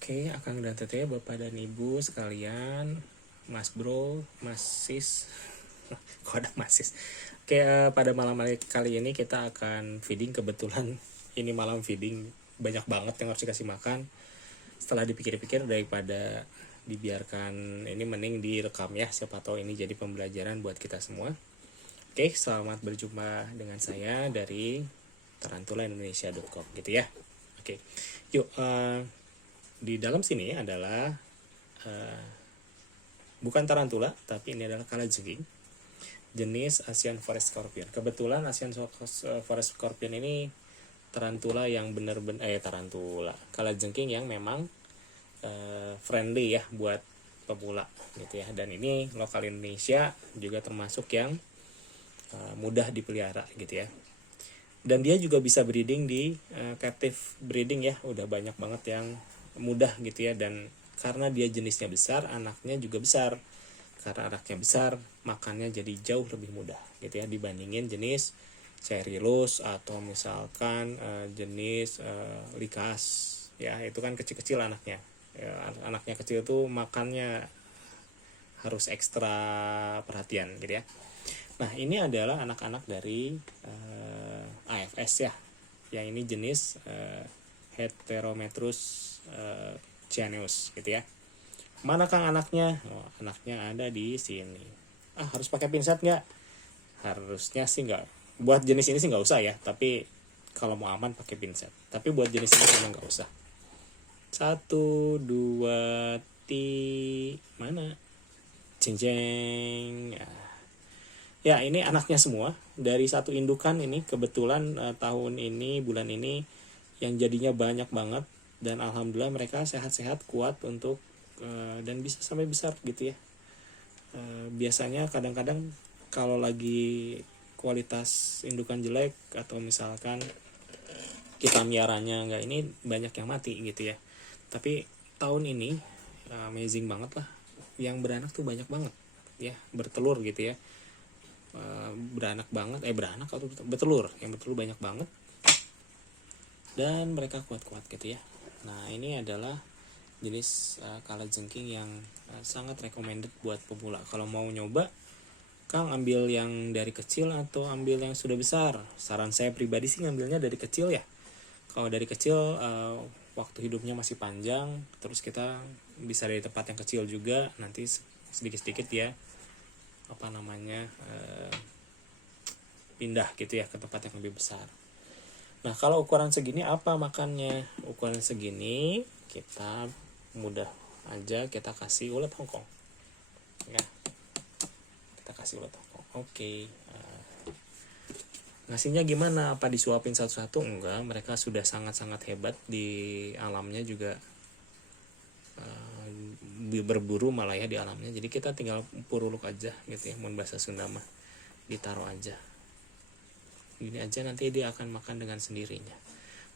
Oke, Akang dan Teteh, Bapak dan Ibu sekalian, Mas Bro, Mas Sis, kok ada Mas Sis? Oke, pada malam kali ini kita akan feeding. Kebetulan ini malam feeding, banyak banget yang harus dikasih makan. Setelah dipikir-pikir, daripada dibiarkan ini, mending direkam ya, siapa tahu ini jadi pembelajaran buat kita semua. Oke, selamat berjumpa dengan saya dari tarantulaindonesia.com gitu ya. Oke, yuk, di dalam sini adalah bukan tarantula, tapi ini adalah kalajengking jenis Asian Forest Scorpion. Kebetulan Asian Forest Scorpion ini tarantula yang benar-benar tarantula kalajengking yang memang friendly ya buat pemula gitu ya. Dan ini lokal Indonesia juga termasuk yang mudah dipelihara gitu ya. Dan dia juga bisa breeding di captive breeding ya. Udah banyak banget yang mudah gitu ya. Dan karena dia jenisnya besar, anaknya juga besar. Karena anaknya besar, makannya jadi jauh lebih mudah gitu ya, dibandingin jenis Cerilus atau misalkan jenis Likas ya. Itu kan kecil-kecil anaknya ya, anaknya kecil tuh makannya harus ekstra perhatian gitu ya. Nah, ini adalah anak-anak dari AFS ya. Yang ini jenis Heterometrus Cyaneus gitu ya. Mana Kang anaknya? Oh, anaknya ada di sini. Harus pakai pinset nggak? Harusnya sih nggak. Buat jenis ini sih nggak usah ya. Tapi kalau mau aman pakai pinset. Tapi buat jenis ini memang nggak usah. 1, 2, mana? Jeng jeng. Ya, ini anaknya semua dari satu indukan ini. Kebetulan tahun ini, bulan ini yang jadinya banyak banget. Dan alhamdulillah mereka sehat-sehat, kuat untuk dan bisa sampai besar gitu ya. Biasanya kadang-kadang kalau lagi kualitas indukan jelek atau misalkan kita miaranya nggak, ini banyak yang mati gitu ya. Tapi tahun ini amazing banget lah, yang beranak tuh banyak banget ya, bertelur gitu ya. Beranak banget, beranak atau bertelur, yang bertelur banyak banget dan mereka kuat-kuat gitu ya. Nah, ini adalah jenis kalajengking yang sangat recommended buat pemula. Kalau mau nyoba, Kang ambil yang dari kecil atau ambil yang sudah besar? Saran saya pribadi sih ngambilnya dari kecil ya. Kalau dari kecil waktu hidupnya masih panjang, terus kita bisa dari tempat yang kecil juga, nanti sedikit-sedikit ya pindah gitu ya ke tempat yang lebih besar. Nah, kalau ukuran segini apa makannya? Ukuran segini kita mudah aja, kita kasih ulet Hongkong ya. Kita kasih ulet Hongkong. Oke. Ngasihnya gimana? Apa disuapin satu-satu? Enggak, mereka sudah sangat-sangat hebat di alamnya juga, berburu malah ya di alamnya. Jadi kita tinggal puruluk aja gitu ya, mun bahasa Sunda mah, ditaruh aja gini aja, nanti dia akan makan dengan sendirinya.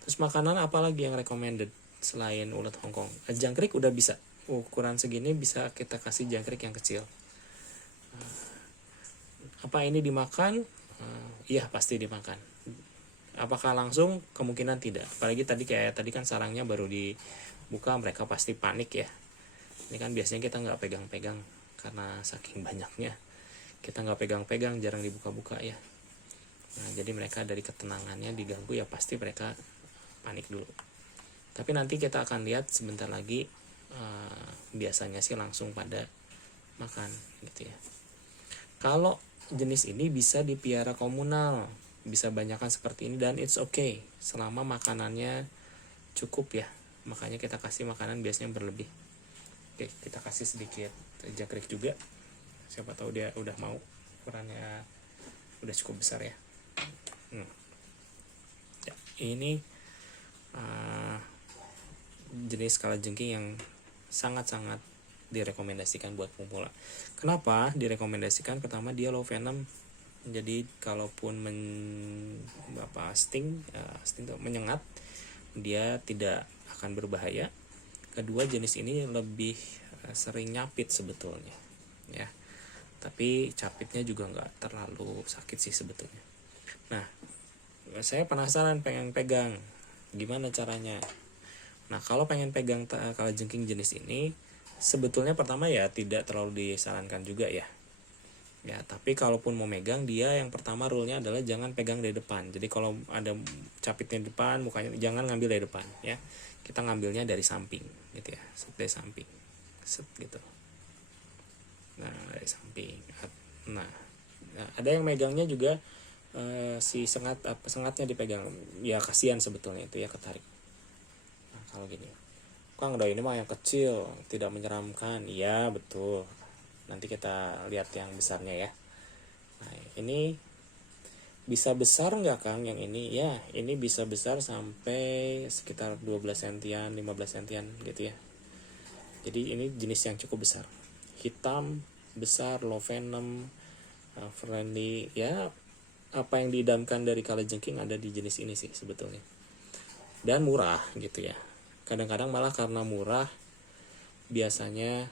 Terus makanan apa lagi yang recommended selain ulet Hongkong? Jangkrik udah bisa, ukuran segini bisa kita kasih jangkrik yang kecil. Apa ini dimakan? Iya, pasti dimakan. Apakah langsung? Kemungkinan tidak. Apalagi tadi kan sarangnya baru dibuka, mereka pasti panik ya. Ini kan biasanya kita nggak pegang-pegang karena saking banyaknya, kita nggak pegang-pegang, jarang dibuka-buka ya. Nah, jadi mereka dari ketenangannya diganggu ya, pasti mereka panik dulu. Tapi nanti kita akan lihat sebentar lagi, biasanya sih langsung pada makan gitu ya. Kalau jenis ini bisa dipiara komunal, bisa banyakan seperti ini, dan it's okay selama makanannya cukup ya. Makanya kita kasih makanan biasanya berlebih. Oke, kita kasih sedikit jangkrik juga, siapa tahu dia udah mau, ukurannya udah cukup besar ya. Ya, ini jenis kalajengking yang sangat-sangat direkomendasikan buat pemula. Kenapa direkomendasikan? Pertama, dia low venom. Jadi kalaupun sting menyengat, dia tidak akan berbahaya. Kedua, jenis ini lebih sering nyapit sebetulnya ya. Tapi capitnya juga nggak terlalu sakit sih sebetulnya. Nah, saya penasaran, pengen pegang, gimana caranya? Nah kalau pengen pegang kalajengking jenis ini, sebetulnya pertama ya tidak terlalu disarankan juga ya. Ya, tapi kalaupun mau megang, dia yang pertama rule-nya adalah jangan pegang dari depan. Jadi kalau ada capitnya di depan, mukanya jangan ngambil dari depan ya. Kita ngambilnya dari samping gitu ya. Set dari samping. Set gitu. Nah, dari samping. Nah, ada yang megangnya juga si sengatnya dipegang. Ya kasihan sebetulnya itu ya, ketarik. Nah, kalau gini. Kang, ini mah yang kecil, tidak menyeramkan. Iya, betul. Nanti kita lihat yang besarnya ya. Nah, ini bisa besar nggak Kang yang ini? Ya, ini bisa besar sampai sekitar 12 sentian, 15 sentian gitu ya. Jadi ini jenis yang cukup besar. Hitam, besar, low venom, friendly. Ya, apa yang diidamkan dari kalajengking ada di jenis ini sih sebetulnya. Dan murah gitu ya. Kadang-kadang malah karena murah, biasanya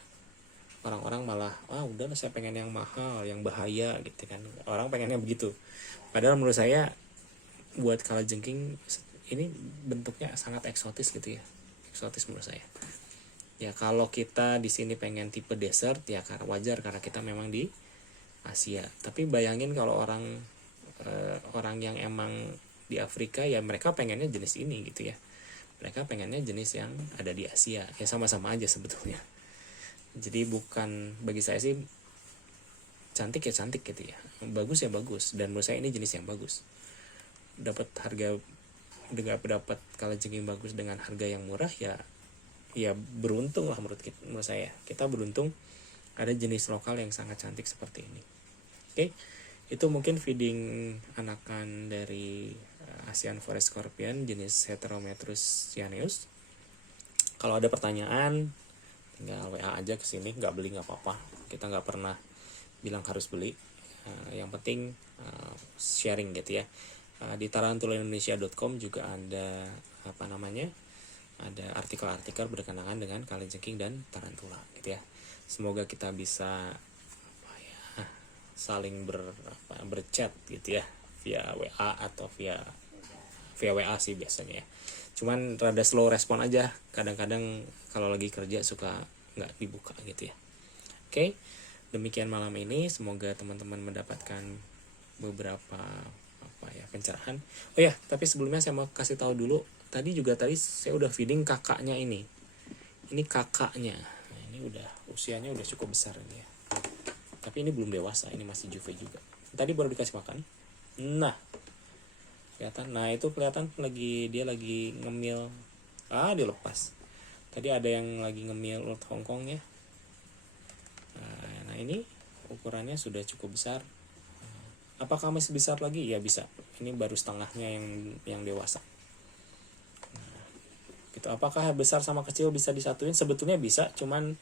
orang-orang malah udah saya pengen yang mahal, yang bahaya gitu kan, orang pengennya begitu. Padahal menurut saya buat kalajengking ini bentuknya sangat eksotis gitu ya, eksotis menurut saya ya. Kalau kita di sini pengen tipe desert ya karena wajar, karena kita memang di Asia. Tapi bayangin kalau orang yang emang di Afrika ya, mereka pengennya jenis ini gitu ya, mereka pengennya jenis yang ada di Asia ya, sama-sama aja sebetulnya. Jadi bukan, bagi saya sih cantik ya cantik gitu ya, bagus ya bagus, dan menurut saya ini jenis yang bagus. Dapat harga, dapat kalajengking bagus dengan harga yang murah ya, ya beruntung lah menurut saya. Kita beruntung ada jenis lokal yang sangat cantik seperti ini. Oke, itu mungkin feeding anakan dari Asian Forest Scorpion jenis Heterometrus cyaneus. Kalau ada pertanyaan tinggal WA aja ke sini, nggak beli nggak apa-apa, kita nggak pernah bilang harus beli. Yang penting sharing gitu ya. Di tarantulaindonesia.com juga ada ada artikel-artikel berkenaan dengan kalajengking dan tarantula gitu ya. Semoga kita bisa saling berchat gitu ya, via WA atau via WA sih biasanya ya. Cuman rada slow respon aja, kadang-kadang kalau lagi kerja suka nggak dibuka gitu ya. Oke, demikian malam ini, semoga teman-teman mendapatkan beberapa pencerahan. Oh ya, tapi sebelumnya saya mau kasih tahu dulu, tadi saya udah feeding kakaknya ini kakaknya. Nah, ini usianya udah cukup besar ini ya, tapi ini belum dewasa, ini masih juve juga. Tadi baru dikasih makan. Nah, kelihatan, itu kelihatan dia lagi ngemil. Dia lepas. Tadi ada yang lagi ngemil ulat Hongkong ya. Nah ini ukurannya sudah cukup besar. Apakah masih besar lagi? Ya bisa. Ini baru setengahnya yang dewasa. Gitu. Apakah besar sama kecil bisa disatuin? Sebetulnya bisa, cuman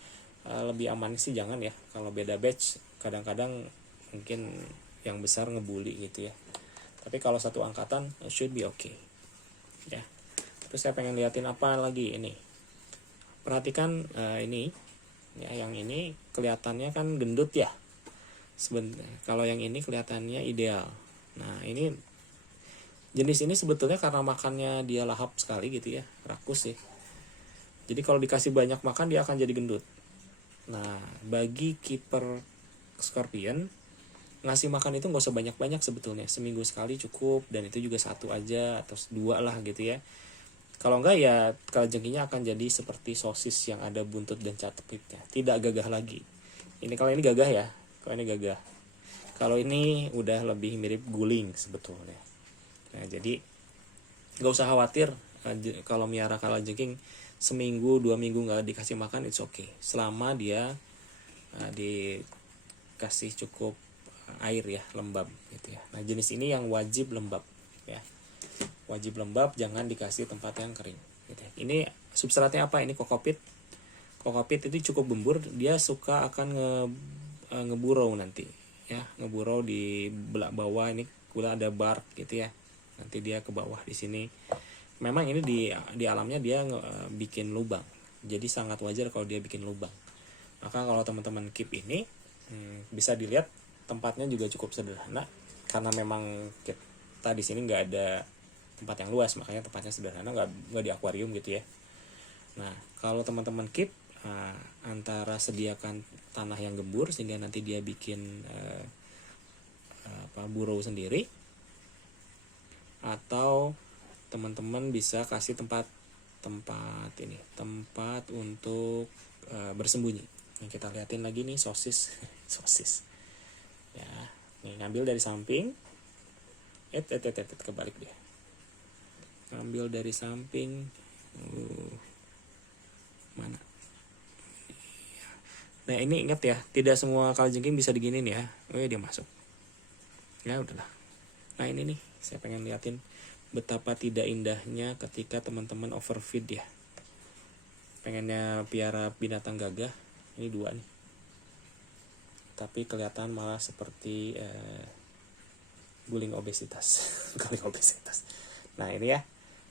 lebih aman sih jangan ya. Kalau beda batch, kadang-kadang mungkin yang besar ngebully gitu ya. Tapi kalau satu angkatan should be okay ya. Terus saya pengen liatin apa lagi ini. Perhatikan ini ya, yang ini kelihatannya kan gendut ya. Kalau yang ini kelihatannya ideal. Nah ini jenis ini sebetulnya karena makannya dia lahap sekali gitu ya, rakus sih. Jadi kalau dikasih banyak makan dia akan jadi gendut. Nah bagi keeper scorpion, ngasih makan itu nggak usah banyak-banyak sebetulnya, seminggu sekali cukup, dan itu juga satu aja atau dua lah gitu ya. Kalau enggak ya kalajengkingnya akan jadi seperti sosis yang ada buntut dan catepitnya, tidak gagah lagi. Kalau ini gagah ya, kalau ini udah lebih mirip guling sebetulnya. Nah jadi nggak usah khawatir kalau miara kalajengking seminggu 2 minggu nggak dikasih makan, it's okay, selama dia dikasih cukup air ya, lembab gitu ya. Nah jenis ini yang wajib lembab ya, wajib lembab, jangan dikasih tempat yang kering gitu ya. Ini substratnya apa? Ini kokopit itu cukup gembur, dia suka akan ngeburau nanti ya, ngeburau di belak bawah. Ini udah ada bark gitu ya, nanti dia ke bawah di sini. Memang ini di alamnya dia bikin lubang, jadi sangat wajar kalau dia bikin lubang. Maka kalau teman-teman keep ini bisa dilihat tempatnya juga cukup sederhana, karena memang kita di sini nggak ada tempat yang luas, makanya tempatnya sederhana, nggak di akuarium gitu ya. Nah, kalau teman-teman keep, antara sediakan tanah yang gembur sehingga nanti dia bikin burrow sendiri, atau teman-teman bisa kasih tempat untuk bersembunyi. Yang kita liatin lagi nih, sosis sosis ya. Nih, ngambil dari samping, kebalik dia, ngambil dari samping, mana. Nah, ini ingat ya, tidak semua kalajengking bisa diginin ya. Dia masuk ya, udahlah. Nah, ini nih saya pengen liatin betapa tidak indahnya ketika teman-teman overfeed ya. Pengennya piara binatang gagah, ini 2 nih, tapi kelihatan malah seperti guling obesitas. Guling obesitas. Nah, ini ya.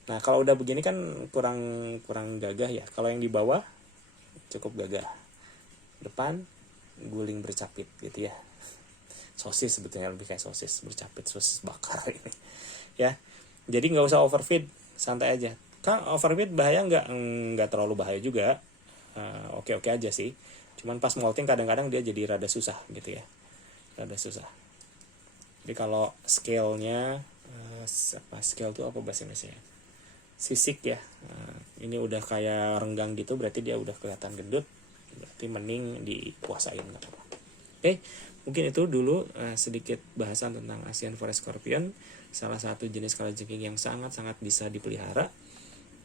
Nah, kalau udah begini kan kurang gagah ya. Kalau yang di bawah cukup gagah, depan guling bercapit gitu ya. Sosis sebetulnya, lebih kayak sosis bercapit, sosis bakar ini ya. Jadi nggak usah overfeed, santai aja. Kang, overfeed bahaya nggak? Nggak terlalu bahaya juga, oke-oke aja sih. Cuman pas molting kadang-kadang dia jadi rada susah gitu ya, rada susah. Jadi kalau scale-nya, scale tuh apa bahasa Indonesia? Sisik ya. Ini udah kayak renggang gitu, berarti dia udah kelihatan gendut, berarti mending dipuasain, nggak apa-apa. Oke, mungkin itu dulu sedikit bahasan tentang Asian Forest Scorpion, salah satu jenis kalajengking yang sangat-sangat bisa dipelihara,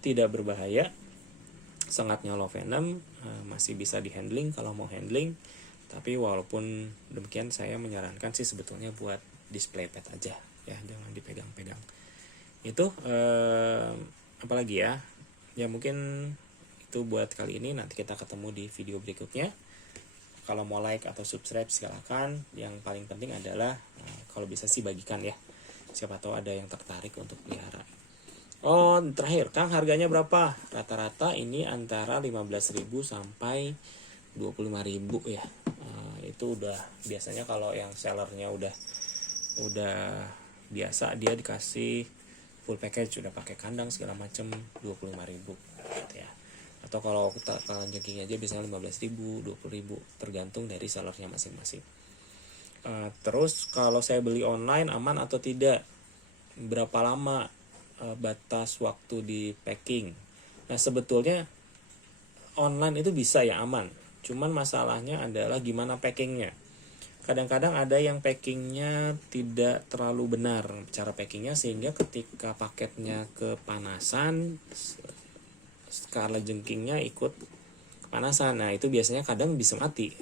tidak berbahaya, sangat low venom, masih bisa dihandling kalau mau handling. Tapi walaupun demikian, saya menyarankan sih sebetulnya buat display pet aja ya, jangan dipegang-pegang. Itu apalagi ya, mungkin itu buat kali ini. Nanti kita ketemu di video berikutnya. Kalau mau like atau subscribe silakan. Yang paling penting adalah kalau bisa sih bagikan ya, siapa tahu ada yang tertarik untuk pelihara. Oh, terakhir, Kang, harganya berapa? Rata-rata ini antara 15.000 sampai 25.000 ya. Itu udah biasanya kalau yang sellernya udah biasa, dia dikasih full package, udah pakai kandang segala macem, 25.000 gitu ya. Atau kalau kalajengking aja biasanya 15.000, 20.000, tergantung dari sellernya masing-masing. Terus kalau saya beli online aman atau tidak? Berapa lama batas waktu di packing? Nah, sebetulnya online itu bisa ya, aman. Cuman masalahnya adalah gimana packingnya. Kadang-kadang ada yang packingnya tidak terlalu benar cara packingnya, sehingga ketika paketnya kepanasan, kalajengkingnya ikut kepanasan. Nah, itu biasanya kadang bisa mati.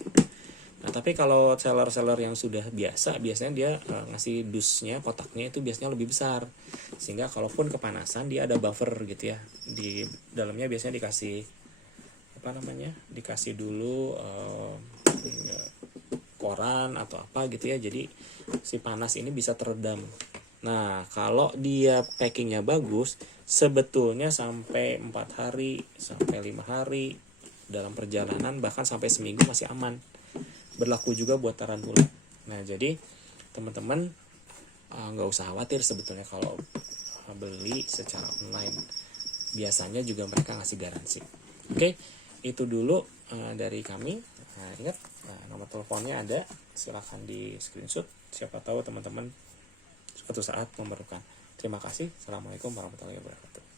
Nah, tapi kalau seller-seller yang sudah biasa, biasanya dia ngasih dusnya, kotaknya itu biasanya lebih besar, sehingga kalaupun kepanasan dia ada buffer gitu ya. Di dalamnya biasanya dikasih dikasih dulu koran atau apa gitu ya, jadi si panas ini bisa teredam. Nah, kalau dia packingnya bagus, sebetulnya sampai 4 hari sampai 5 hari dalam perjalanan, bahkan sampai seminggu masih aman. Berlaku juga buat tarantula. Nah, jadi teman-teman nggak usah khawatir sebetulnya kalau beli secara online. Biasanya juga mereka ngasih garansi. Oke, itu dulu dari kami. Ingat, nomor teleponnya ada, silahkan di screenshot. Siapa tahu teman-teman suatu saat memerlukan. Terima kasih. Assalamualaikum warahmatullahi wabarakatuh.